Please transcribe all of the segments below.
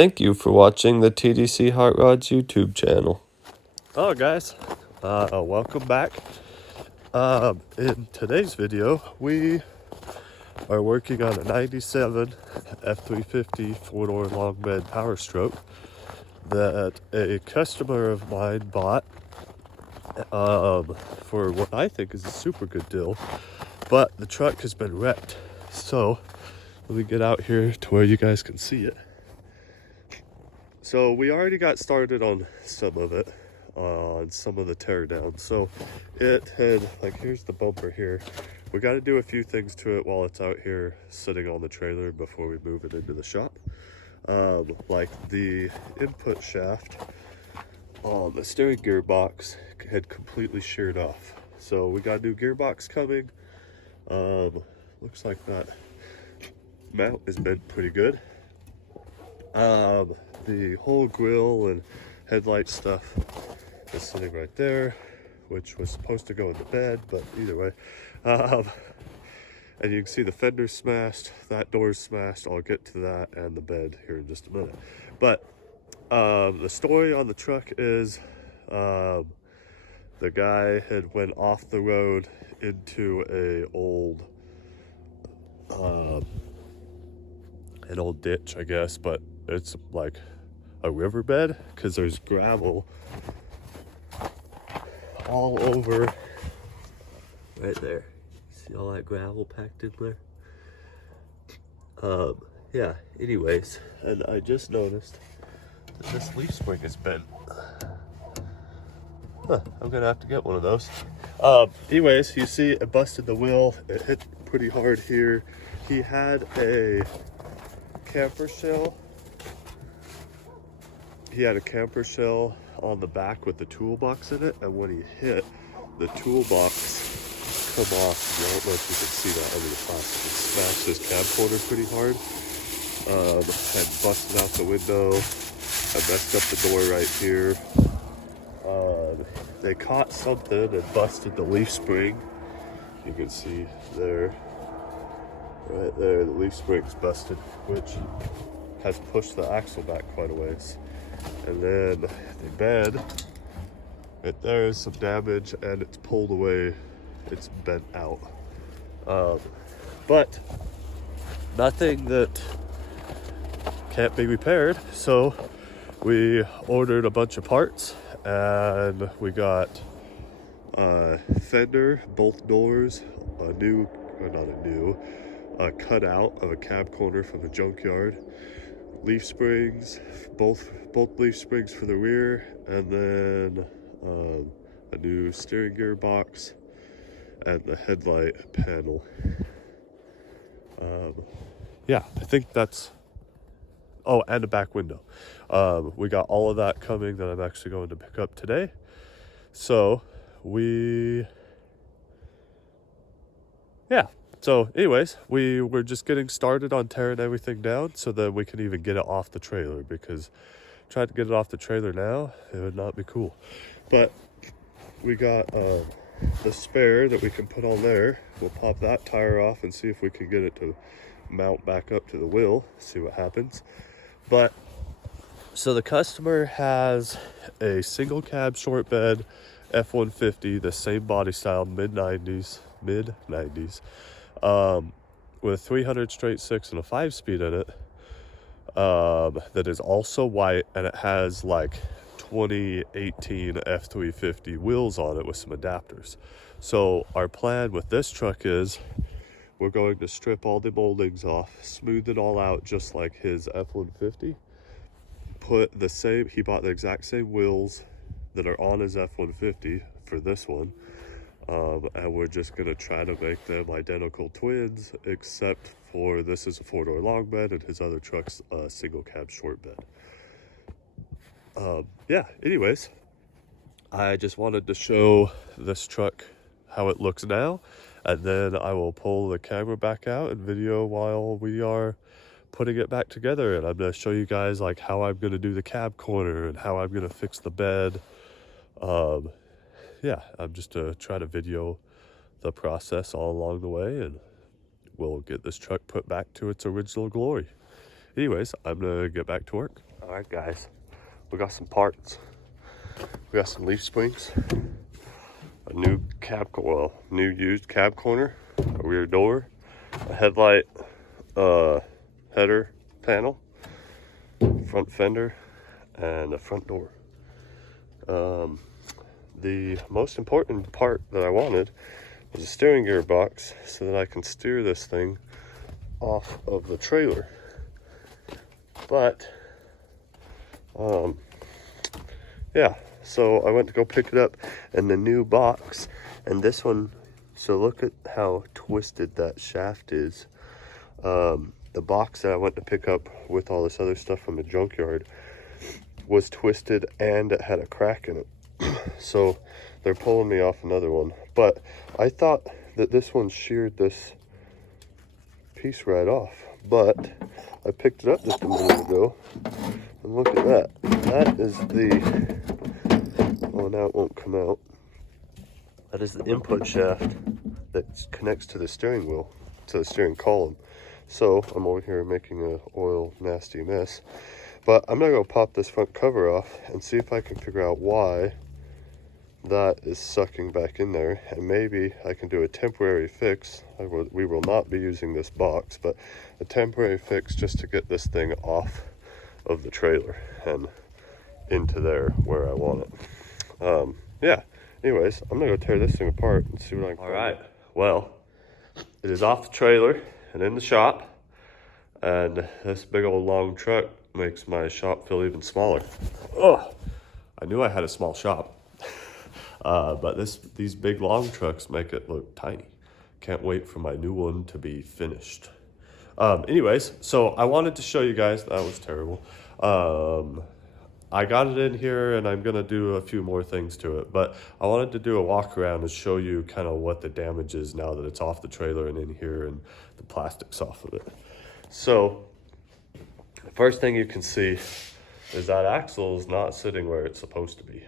Thank you for watching the TDC Hot Rods YouTube channel. Hello guys, welcome back. In today's video, we are working on a 97 F350 four-door long bed power stroke that a customer of mine bought for what I think is a super good deal, but the truck has been wrecked. So let me get out here to where you guys can see it. So we already got started on some of it, on some of the tear down. So it had, like, here's the bumper here. We got to do a few things to it while it's out here sitting on the trailer before we move it into the shop. Like the input shaft on the steering gearbox had completely sheared off. So we got a new gearbox coming. Looks like that mount has been pretty good. The whole grill and headlight stuff is sitting right there, which was supposed to go in the bed, but either way. And you can see the fender's smashed, that door's smashed. I'll get to that and the bed here in just a minute. But the story on the truck is the guy had went off the road into an old ditch, I guess, but it's like a riverbed because there's gravel all over right there. See all that gravel packed in there? Yeah, anyways, and I just noticed that this leaf spring is bent. I'm gonna have to get one of those. Anyways, you see it busted the wheel. It hit pretty hard here. He had a camper shell. He had a camper shell on the back with the toolbox in it, and when he hit, the toolbox come off. I don't know if you can see that under the plastic. It smashed his cab corner pretty hard. And busted out the window. I messed up the door right here. They caught something and busted the leaf spring. You can see there, right there, the leaf spring's busted, which has pushed the axle back quite a ways. And then the bed, right there is some damage and it's pulled away, it's bent out. But nothing that can't be repaired. So we ordered a bunch of parts and we got fender, both doors, a cutout of a cab corner from a junkyard, leaf springs, both leaf springs for the rear, and then a new steering gear box and the headlight panel. Yeah, I think that's, oh, and a back window. We got all of that coming that I'm actually going to pick up today. So so anyways, we were just getting started on tearing everything down so that we can even get it off the trailer, because trying to get it off the trailer now, it would not be cool. But we got the spare that we can put on there. We'll pop that tire off and see if we can get it to mount back up to the wheel, see what happens. But so the customer has a single cab short bed F350, the same body style, mid 90s, with 300 straight six and a 5-speed in it, that is also white, and it has like 2018 F350 wheels on it with some adapters. So our plan with this truck is we're going to strip all the moldings off, smooth it all out just like his F350, put the same, he bought the exact same wheels that are on his F350 for this one. And we're just gonna try to make them identical twins, except for this is a four-door long bed and his other truck's a single cab short bed. Yeah, anyways, I just wanted to show this truck how it looks now, and then I will pull the camera back out and video while we are putting it back together. And I'm gonna show you guys like how I'm gonna do the cab corner and how I'm gonna fix the bed. Yeah, I'm just try to video the process all along the way, and we'll get this truck put back to its original glory. Anyways, I'm gonna get back to work. All right, guys, we got some parts. We got some leaf springs, a new new used cab corner, a rear door, a headlight, header panel, front fender, and a front door. The most important part that I wanted was a steering gear box so that I can steer this thing off of the trailer. But, yeah, so I went to go pick it up, and the new box, and this one, so look at how twisted that shaft is. The box that I went to pick up with all this other stuff from the junkyard was twisted, and it had a crack in it. So they're pulling me off another one. But I thought that this one sheared this piece right off. But I picked it up just a minute ago, and look at that. That is the, oh, now it won't come out. That is the input shaft that connects to the steering wheel, to the steering column. So I'm over here making a oil nasty mess. But I'm gonna go pop this front cover off and see if I can figure out why that is sucking back in there, and maybe I can do a temporary fix. We will not be using this box, but a temporary fix just to get this thing off of the trailer and into there where I want it. Yeah, anyways, I'm gonna go tear this thing apart and see what I can find. All right, well, it is off the trailer and in the shop, and this big old long truck makes my shop feel even smaller. Oh, I knew I had a small shop. But these big long trucks make it look tiny. Can't wait for my new one to be finished. Anyways, so I wanted to show you guys, that was terrible. I got it in here and I'm gonna do a few more things to it, but I wanted to do a walk around and show you kind of what the damage is now that it's off the trailer and in here and the plastic's off of it. So the first thing you can see is that axle is not sitting where it's supposed to be.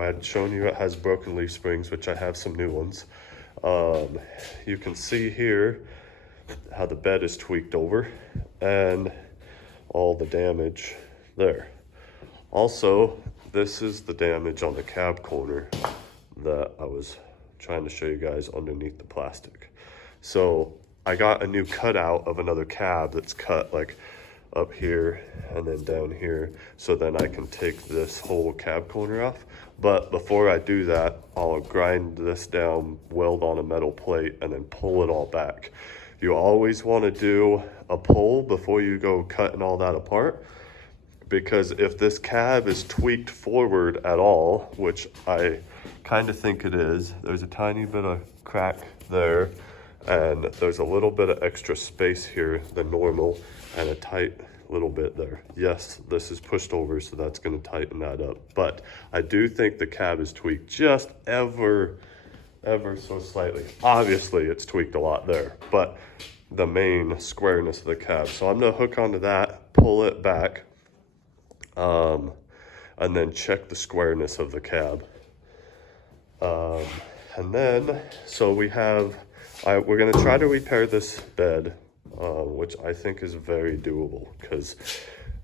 I had shown you it has broken leaf springs, which I have some new ones. You can see here how the bed is tweaked over and all the damage there. Also, this is the damage on the cab corner that I was trying to show you guys underneath the plastic. So I got a new cutout of another cab that's cut like up here and then down here, so then I can take this whole cab corner off. But before I do that, I'll grind this down, weld on a metal plate, and then pull it all back. You always want to do a pull before you go cutting all that apart, because if this cab is tweaked forward at all, which I kind of think it is, there's a tiny bit of crack there, and there's a little bit of extra space here than normal, and a tight little bit there. Yes, this is pushed over, so that's going to tighten that up. But I do think the cab is tweaked just ever so slightly. Obviously, it's tweaked a lot there, but the main squareness of the cab. So I'm going to hook onto that, pull it back, and then check the squareness of the cab. And then, so we have, we're going to try to repair this bed, which I think is very doable, because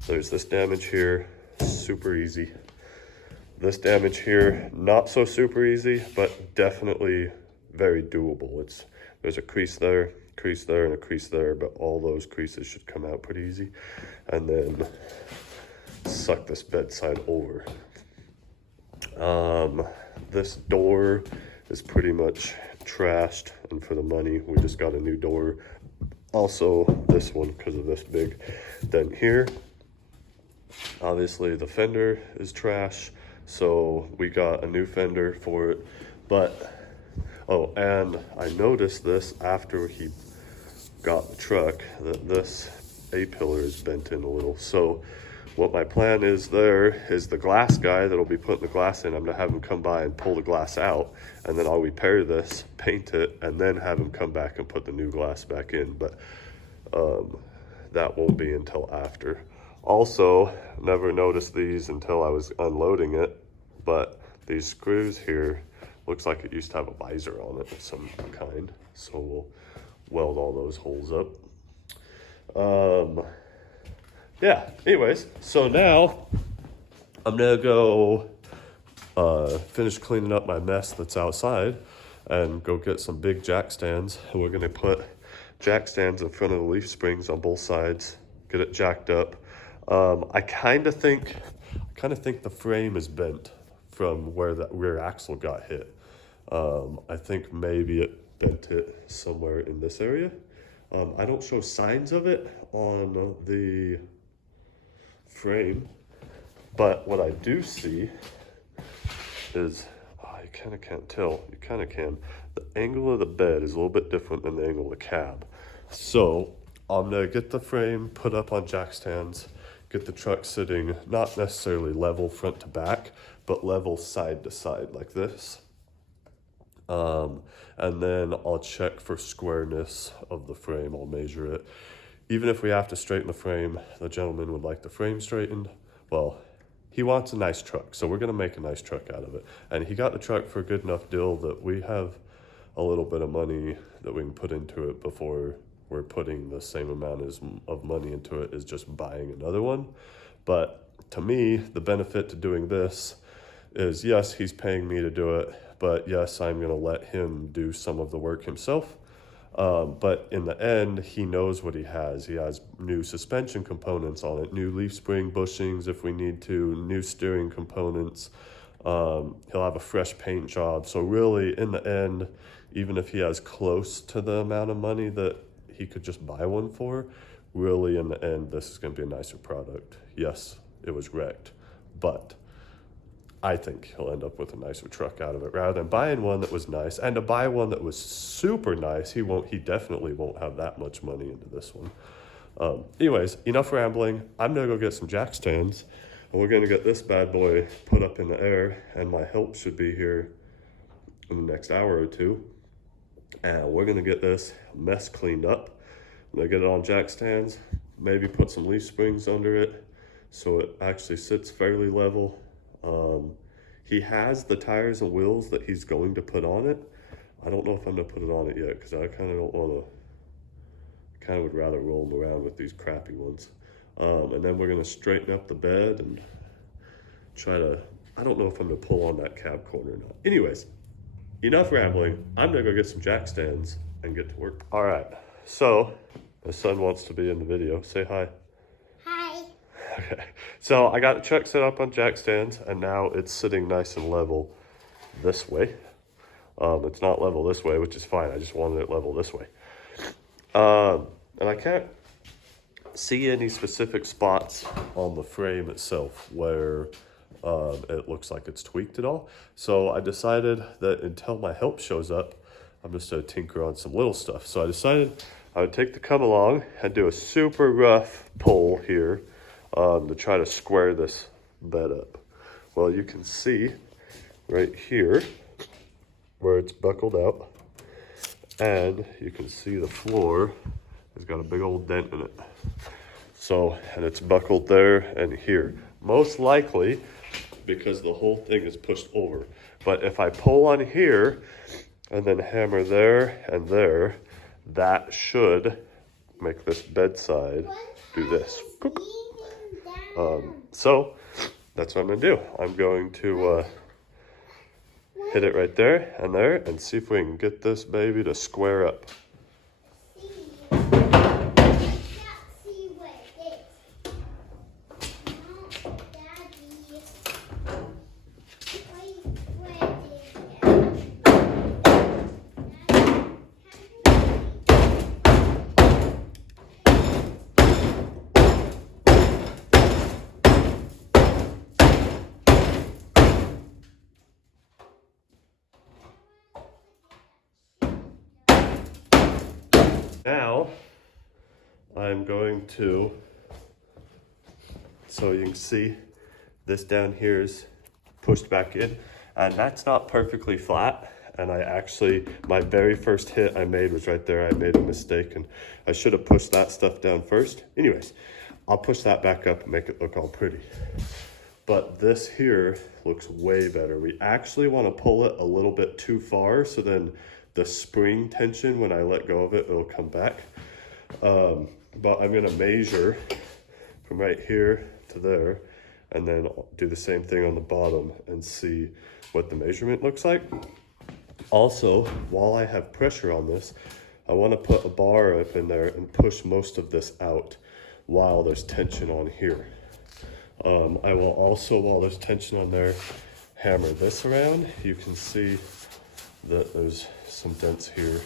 there's this damage here, super easy. This damage here, not so super easy, but definitely very doable. There's a crease there, and a crease there, but all those creases should come out pretty easy. And then suck this bedside over. This door is pretty much trashed, and for the money, we just got a new door. Also, this one, because of this big dent here. Obviously, the fender is trash, so we got a new fender for it. But, oh, and I noticed this after he got the truck, that this A-pillar is bent in a little. So what my plan is there is the glass guy that'll be putting the glass in, I'm gonna have him come by and pull the glass out, and then I'll repair this, paint it, and then have him come back and put the new glass back in. But that won't be until after. Also, never noticed these until I was unloading it, but these screws here, looks like it used to have a visor on it of some kind. So we'll weld all those holes up. Yeah, anyways, so now I'm gonna go finish cleaning up my mess that's outside and go get some big jack stands. And we're gonna put jack stands in front of the leaf springs on both sides, get it jacked up. I kind of think the frame is bent from where that rear axle got hit. I think maybe it bent it somewhere in this area. I don't show signs of it on the frame, but what I do see is, you kind of can't tell, you kind of can. The angle of the bed is a little bit different than the angle of the cab. So I'm gonna get the frame put up on jack stands, get the truck sitting not necessarily level front to back, but level side to side like this. And then I'll check for squareness of the frame. I'll measure it. Even if we have to straighten the frame, the gentleman would like the frame straightened. Well, he wants a nice truck, so we're gonna make a nice truck out of it. And he got the truck for a good enough deal that we have a little bit of money that we can put into it before we're putting the same amount of money into it as just buying another one. But to me, the benefit to doing this is, yes, he's paying me to do it, but yes, I'm gonna let him do some of the work himself. But in the end, he knows what he has. He has new suspension components on it, new leaf spring bushings if we need to, new steering components. He'll have a fresh paint job. So really, in the end, even if he has close to the amount of money that he could just buy one for, really in the end, this is gonna be a nicer product. Yes, it was wrecked, but I think he'll end up with a nicer truck out of it rather than buying one that was nice. And to buy one that was super nice, he definitely won't have that much money into this one. Anyways, enough rambling. I'm gonna go get some jack stands and we're gonna get this bad boy put up in the air, and my help should be here in the next hour or two. And we're gonna get this mess cleaned up. I'm gonna get it on jack stands, maybe put some leaf springs under it so it actually sits fairly level. He has the tires and wheels that he's going to put on it. I don't know if I'm gonna put it on it yet because I kind of don't want to, kind of would rather roll them around with these crappy ones. And then we're gonna straighten up the bed and try to, I don't know if I'm gonna pull on that cab corner or not. Anyways, enough rambling. I'm gonna go get some jack stands and get to work. All right, so my son wants to be in the video. Say hi. Okay, so I got the truck set up on jack stands and now it's sitting nice and level this way. It's not level this way, which is fine. I just wanted it level this way. And I can't see any specific spots on the frame itself where it looks like it's tweaked at all. So I decided that until my help shows up, I'm just gonna tinker on some little stuff. So I decided I would take the come along and do a super rough pull here to try to square this bed up. Well, you can see right here where it's buckled out, and you can see the floor has got a big old dent in it. So, and it's buckled there and here. Most likely because the whole thing is pushed over. But if I pull on here and then hammer there and there, that should make this bedside do this. So that's what I'm gonna do. I'm going to hit it right there and see if we can get this baby to square up. Now, I'm going to, so you can see this down here is pushed back in, and that's not perfectly flat. And I actually, my very first hit I made was right there. I made a mistake and I should have pushed that stuff down first. Anyways, I'll push that back up and make it look all pretty. But this here looks way better. We actually want to pull it a little bit too far, so then the spring tension, when I let go of it, it'll come back. but I'm gonna measure from right here to there, and then I'll do the same thing on the bottom and see what the measurement looks like. Also, while I have pressure on this, I want to put a bar up in there and push most of this out while there's tension on here. I will also, while there's tension on there, hammer this around. You can see that there's some dents here.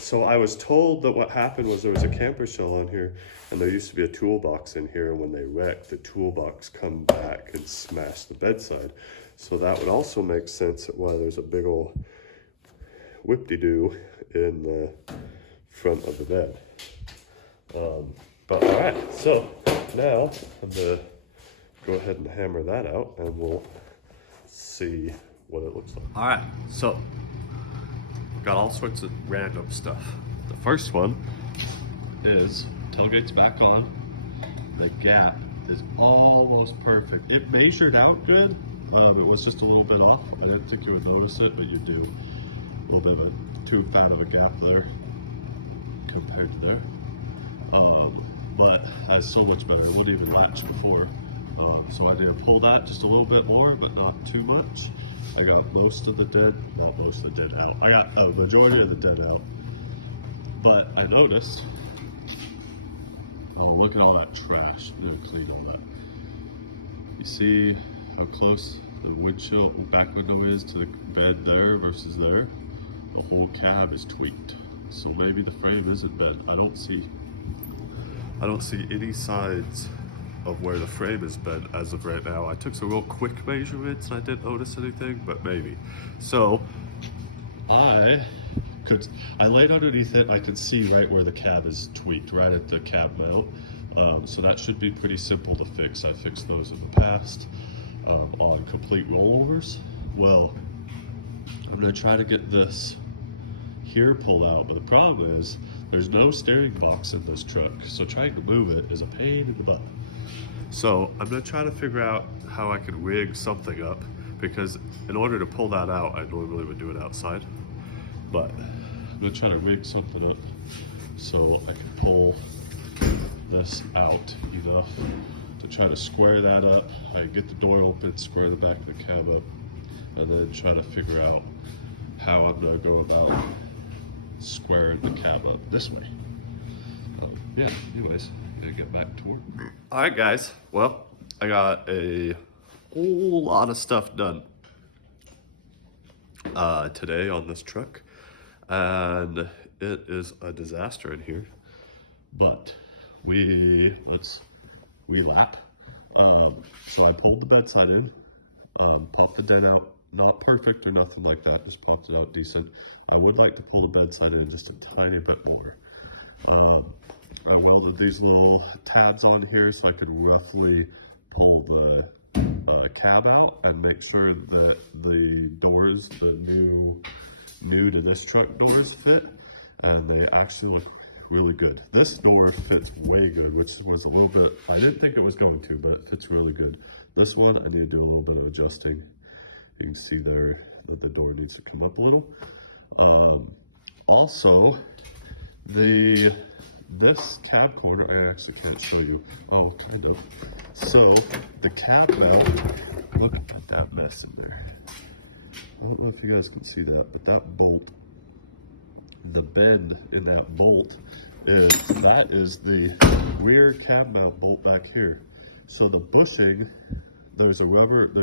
So I was told that what happened was there was a camper shell on here, and there used to be a toolbox in here, and when they wrecked, the toolbox come back and smashed the bedside. So that would also make sense at why there's a big old whip-de-doo in the front of the bed. But all right, so now I'm gonna go ahead and hammer that out, and we'll see what it looks like. All right, so got all sorts of random stuff. The first one is tailgate's back on. The gap is almost perfect. It measured out good. It was just a little bit off. I didn't think you would notice it, but you do. A little bit of too fat of a gap there compared to there. But has so much better. It wouldn't even latch before. So I did pull that just a little bit more, but not too much. I got most of the dead, not most of the dead out. I got a majority of the dead out. But I noticed, oh, look at all that trash. I'm gonna clean all that. You see how close the windshield, the back window is to the bed there versus there? The whole cab is tweaked. So maybe the frame isn't bent. I don't see any signs of where the frame is bent as of right now. I took some real quick measurements and I didn't notice anything, but maybe. So I laid underneath it. I can see right where the cab is tweaked, right at the cab mount. So that should be pretty simple to fix. I fixed those in the past on complete rollovers. Well, I'm gonna try to get this here pulled out, but the problem is there's no steering box in this truck, so trying to move it is a pain in the butt. So I'm gonna try to figure out how I can rig something up, because in order to pull that out, I normally would do it outside, but I'm gonna try to rig something up so I can pull this out enough to try to square that up. I get the door open, square the back of the cab up, and then try to figure out how I'm gonna go about squaring the cab up this way. Yeah, anyways, gotta get back to work. All right, guys. Well, I got a whole lot of stuff done today on this truck, and it is a disaster in here. But we lap. So I pulled the bedside in, popped the dent out. Not perfect or nothing like that, just popped it out decent. I would like to pull the bedside in just a tiny bit more. I welded these little tabs on here so I could roughly pull the cab out and make sure that the doors, the new to this truck doors fit, and they actually look really good. This door fits way good, which was a little bit, I didn't think it was going to, but it fits really good. This one, I need to do a little bit of adjusting. You can see there that the door needs to come up a little. Also, this cab corner, I actually can't show you. Oh, kind of. So, the cab mount, look at that mess in there. I don't know if you guys can see that, but that bolt, the bend in that bolt, that is the rear cab mount bolt back here. So the bushing, there's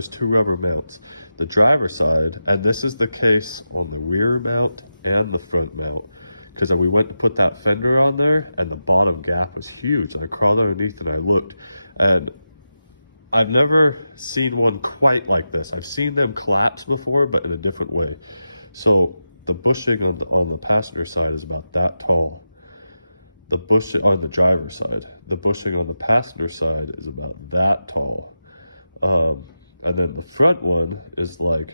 two rubber mounts. The driver's side, and this is the case on the rear mount and the front mount, because we went to put that fender on there and the bottom gap was huge, and I crawled underneath and I looked, and I've never seen one quite like this. I've seen them collapse before, but in a different way. So the bushing on the passenger side is about that tall. The bushing on the driver's side, the bushing on the passenger side is about that tall. And then the front one is like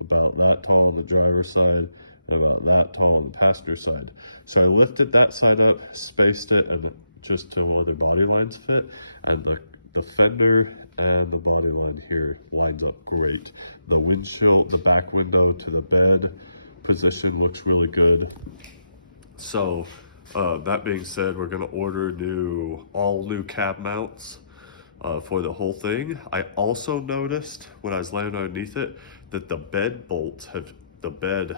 about that tall on the driver's side and about that tall on the passenger side. So I lifted that side up, spaced it, and just to all the body lines fit, and the fender and the body line here lines up great. The windshield, the back window to the bed position looks really good. So That being said, we're gonna order all new cab mounts for the whole thing. I also noticed when I was laying underneath it that the bed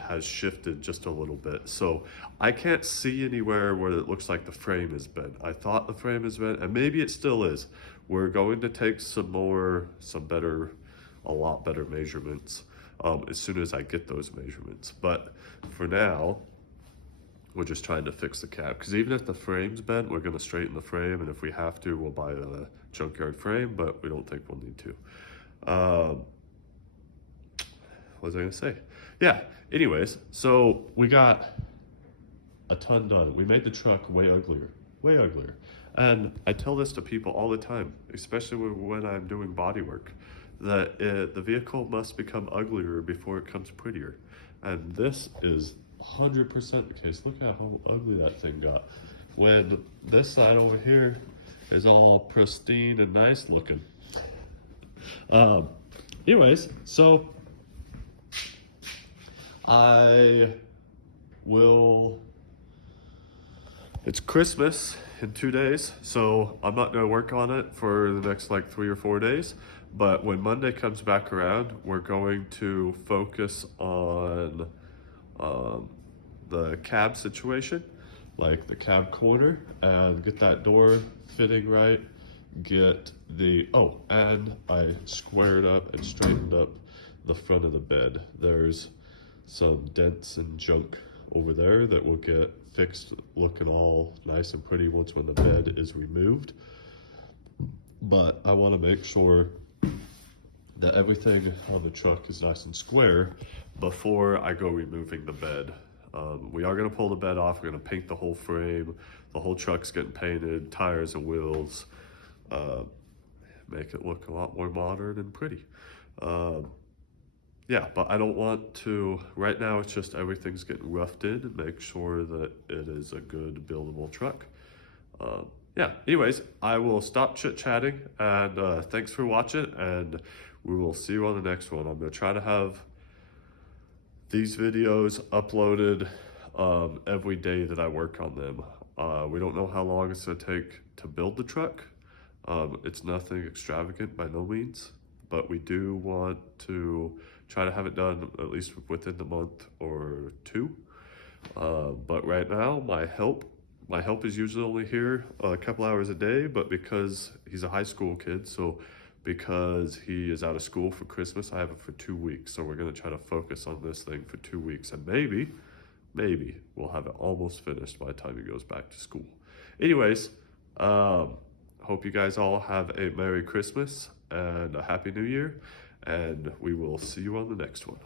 has shifted just a little bit. So I can't see anywhere where it looks like the frame is bent. I thought the frame is bent, and maybe it still is. We're going to take a lot better measurements as soon as I get those measurements. But for now, we're just trying to fix the cab, because even if the frame's bent, we're going to straighten the frame, and if we have to, we'll buy a junkyard frame, but we don't think we'll need to. What was I going to say? Yeah, anyways, so we got a ton done. We made the truck way uglier, way uglier. And I tell this to people all the time, especially when I'm doing body work, that the vehicle must become uglier before it becomes prettier. And this is 100% the case. Look at how ugly that thing got. When this side over here is all pristine and nice looking. Anyways, so it's Christmas in 2 days, so I'm not gonna work on it for the next like 3 or 4 days. But when Monday comes back around, we're going to focus on the cab situation, like the cab corner, and get that door fitting right. And I squared up and straightened up the front of the bed. There's some dents and junk over there that will get fixed, looking all nice and pretty once when the bed is removed. But I want to make sure that everything on the truck is nice and square before I go removing the bed. We are going to pull the bed off. We're going to paint the whole frame. The whole truck's getting painted, tires and wheels. Make it look a lot more modern and pretty. Yeah, but I don't want to, right now it's just everything's getting roughed in and make sure that it is a good buildable truck. Yeah, anyways, I will stop chit-chatting, and thanks for watching, and we will see you on the next one. I'm going to try to have these videos uploaded every day that I work on them. We don't know how long it's going to take to build the truck. It's nothing extravagant by no means, but we do want to try to have it done at least within the month or two. But right now, my help is usually only here a couple hours a day, but because he's a high school kid, so because he is out of school for Christmas, I have it for 2 weeks. So we're gonna try to focus on this thing for 2 weeks, and maybe we'll have it almost finished by the time he goes back to school. Anyways, hope you guys all have a Merry Christmas and a Happy New Year, and we will see you on the next one.